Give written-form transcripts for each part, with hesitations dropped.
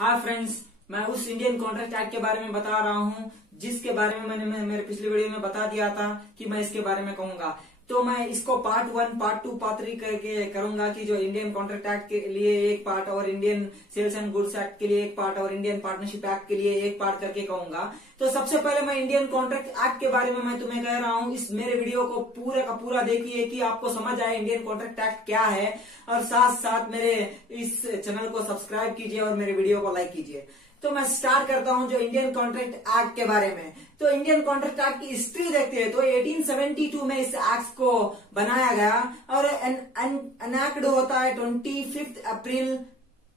Hi friends, मैं उस Indian contract act के बारे में बता रहा हूँ जिसके बारे में मैंने मेरे पिछले वीडियो में बता दिया था कि मैं इसके बारे में कहूंगा। तो मैं इसको पार्ट 1, पार्ट 2, पार्ट 3 करके करूंगा कि जो इंडियन कॉन्ट्रैक्ट एक्ट के लिए एक पार्ट और Indian sales and goods act के लिए एक पार्ट और इंडियन पार्टनरशिप एक्ट के लिए एक पार्ट करके कहूंगा। तो सबसे पहले मैं इंडियन कॉन्ट्रैक्ट एक्ट के बारे में मैं तुम्हें कह रहा हूँ, इस मेरे वीडियो को पूरे का पूरा देखिए कि आपको समझ आए इंडियन कॉन्ट्रैक्ट एक्ट क्या है, और साथ साथ मेरे इस चैनल को सब्सक्राइब कीजिए और मेरे वीडियो को लाइक कीजिए। तो मैं स्टार्ट करता हूं जो इंडियन कॉन्ट्रैक्ट एक्ट के बारे में। तो इंडियन कॉन्ट्रैक्ट एक्ट की हिस्ट्री देखते हैं तो 1872 में इस एक्ट को बनाया गया और एनैक्ट होता है 25 अप्रैल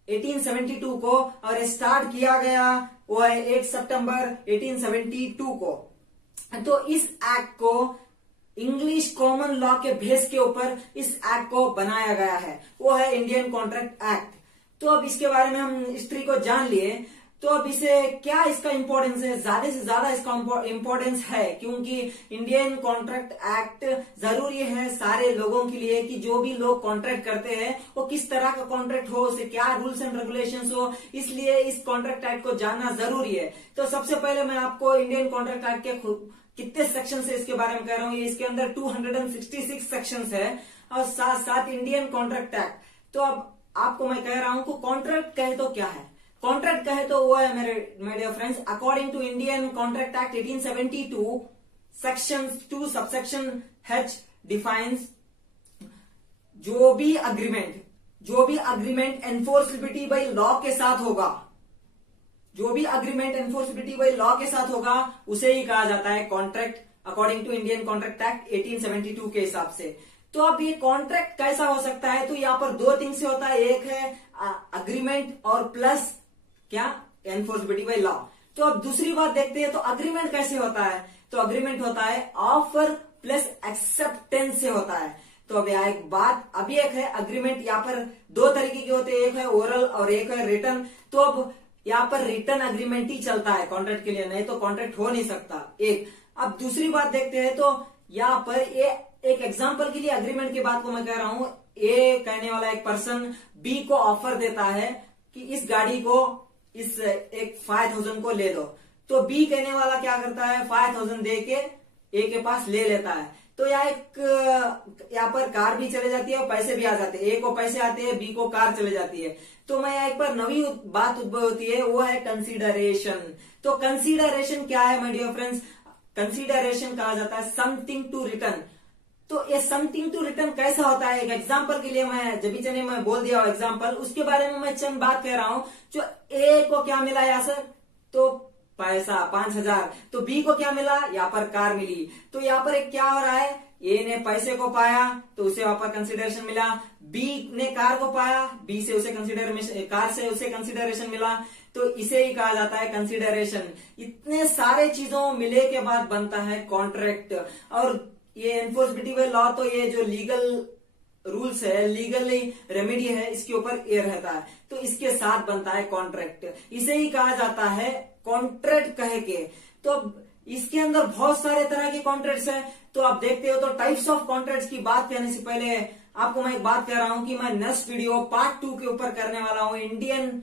1872 को, और स्टार्ट किया गया वो है 8 सितंबर 1872 को। तो इस एक्ट को इंग्लिश कॉमन लॉ के बेस के ऊपर इस एक्ट को बनाया गया है, वो है इंडियन कॉन्ट्रैक्ट एक्ट। तो अब इसके बारे में हम हिस्ट्री को जान लिए, तो अब इसे क्या इसका इंपॉर्टेंस है, ज्यादा से ज्यादा इसका इंपॉर्टेंस है क्योंकि इंडियन कॉन्ट्रैक्ट एक्ट जरूरी है सारे लोगों के लिए कि जो भी लोग कॉन्ट्रैक्ट करते हैं वो किस तरह का कॉन्ट्रैक्ट हो, उसे क्या रूल्स एंड रेगुलेशंस हो, इसलिए इस कॉन्ट्रैक्ट एक्ट को जानना जरूरी है। तो सबसे पहले मैं आपको इंडियन कॉन्ट्रैक्ट एक्ट के कितने सेक्शन है इसके बारे में कह रहा हूँ। ये इसके अंदर 266 सेक्शन है और साथ साथ इंडियन कॉन्ट्रैक्ट एक्ट। तो अब आपको मैं कह रहा हूं कि कॉन्ट्रैक्ट कहे तो क्या है। कॉन्ट्रैक्ट कहे तो वो है मेरे dear friends, according to Indian contract act 1872 section 2 subsection H defines जो भी अग्रीमेंट एनफोर्सिबिलिटी बाई लॉ के साथ होगा, जो भी अग्रीमेंट एनफोर्सिबिलिटी बाई लॉ के साथ होगा उसे ही कहा जाता है contract, according to Indian contract act 1872 के हिसाब से। तो अब ये कॉन्ट्रैक्ट कैसा हो सकता है, तो यहाँ पर दो थिंग से होता है, एक है अग्रीमेंट और प्लस क्या एनफोर्सबिलिटी बाय लॉ। तो अब दूसरी बात देखते हैं, तो अग्रीमेंट कैसे होता है, तो अग्रीमेंट होता है ऑफर प्लस एक्सेप्टेंस से होता है। तो अब यहाँ एक बात अभी एक है, अग्रीमेंट यहाँ पर दो तरीके के होते हैं, एक है ओरल और एक है रिटन। तो अब यहाँ पर रिटन अग्रीमेंट ही चलता है कॉन्ट्रैक्ट के लिए, नहीं तो कॉन्ट्रैक्ट हो नहीं सकता एक। अब दूसरी बात देखते हैं, तो यहाँ पर ये एक एग्जाम्पल के लिए अग्रीमेंट की बात को मैं कह रहा हूं, ए कहने वाला एक पर्सन बी को ऑफर देता है कि इस गाड़ी को इस एक 5000 को ले दो। तो बी कहने वाला क्या करता है, 5000 दे के ए के पास ले लेता है। तो यहाँ पर कार भी चले जाती है और पैसे भी आ जाते हैं, ए को पैसे आते हैं, बी को कार चले जाती है। तो मैं यहाँ एक बार नवी बात उद्भव होती है, वो है कंसीडरेशन। तो कंसीडरेशन क्या है माय डियर फ्रेंड्स, कंसीडरेशन कहा जाता है समथिंग टू रिटर्न। तो ये समथिंग टू रिटर्न कैसा होता है, एक एग्जांपल के लिए मैं जब भी मैं बोल दिया एग्जांपल, उसके बारे में मैं चंद बात कह रहा हूं। जो ए को क्या मिला यहाँ सर, तो पैसा 5000, तो बी को क्या मिला, यहाँ पर कार मिली। तो यहाँ पर एक क्या हो रहा है, ए ने पैसे को पाया तो उसे वहां पर कंसिडरेशन मिला, बी ने कार को पाया, बी से उसे कार से उसे कंसिडरेशन मिला। तो इसे ही कहा जाता है कंसिडरेशन। इतने सारे चीजों मिले के बाद बनता है कॉन्ट्रैक्ट। और ये एनफोर्सबिलिटी बाय लॉ, तो ये जो लीगल रूल्स है, लीगल रेमेडी है, इसके ऊपर ये रहता है, तो इसके साथ बनता है कॉन्ट्रैक्ट। इसे ही कहा जाता है कॉन्ट्रैक्ट कहे के। तो इसके अंदर बहुत सारे तरह के कॉन्ट्रैक्ट्स हैं। तो आप देखते हो, तो टाइप्स ऑफ कॉन्ट्रैक्ट्स की बात करने से पहले आपको मैं एक बात कह रहा हूं कि मैं नेक्स्ट वीडियो पार्ट 2 के ऊपर करने वाला हूं Indian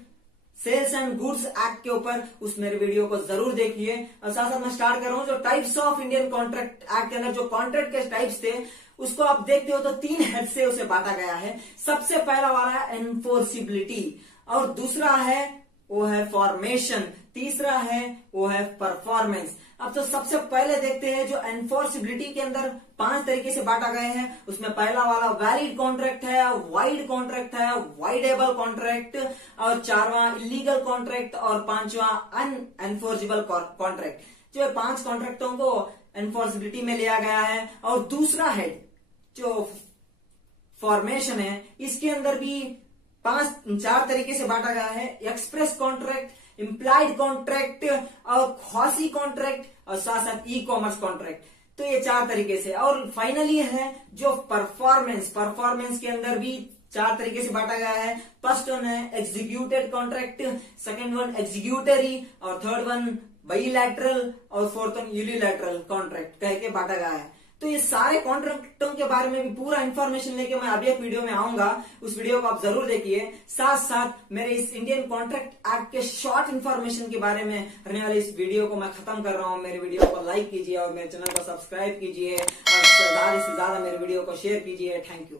sales and goods act के ऊपर, उस मेरे वीडियो को जरूर देखिए। और साथ साथ मैं स्टार्ट कर रहा हूं जो types of Indian contract act के अंदर जो कॉन्ट्रैक्ट के टाइप्स थे उसको आप देखते हो तो 3 हेड से उसे बांटा गया है। सबसे पहला वाला है एनफोर्सिबिलिटी, और दूसरा है वो है फॉर्मेशन, तीसरा है वो है परफॉर्मेंस। अब तो सबसे पहले देखते हैं जो एनफोर्सिबिलिटी के अंदर 5 तरीके से बांटा गए हैं। उसमें पहला वाला वैलिड कॉन्ट्रैक्ट है, वाइड कॉन्ट्रैक्ट है, वाइडेबल कॉन्ट्रैक्ट, और 4वां इलीगल कॉन्ट्रैक्ट, और 5वां अनएनफोर्सेबल कॉन्ट्रैक्ट। जो 5 कॉन्ट्रैक्टों को एनफोर्सिबिलिटी में लिया गया है। और दूसरा हेड जो फॉर्मेशन है, इसके अंदर भी 4 तरीके से बांटा गया है, एक्सप्रेस कॉन्ट्रैक्ट, इम्प्लाइड कॉन्ट्रैक्ट और ख्वासी कॉन्ट्रैक्ट, और साथ साथ ई कॉमर्स कॉन्ट्रैक्ट। तो ये 4 तरीके से। और फाइनली है जो परफॉर्मेंस के अंदर भी 4 तरीके से बांटा गया है। फर्स्ट वन है executed contract, second one executory, और थर्ड वन बाइलैटरल, और फोर्थ वन यूनिलैटरल कॉन्ट्रैक्ट कह के बांटा गया है। तो ये सारे कॉन्ट्रैक्टों के बारे में भी पूरा इंफॉर्मेशन लेके मैं अभी एक वीडियो में आऊंगा, उस वीडियो को आप जरूर देखिए। साथ साथ मेरे इस इंडियन कॉन्ट्रैक्ट एक्ट के शॉर्ट इंफॉर्मेशन के बारे में रहने वाले इस वीडियो को मैं खत्म कर रहा हूं। मेरे वीडियो को लाइक कीजिए और मेरे चैनल को सब्सक्राइब कीजिए और ज्यादा से ज्यादा मेरे वीडियो को शेयर कीजिए। Thank you.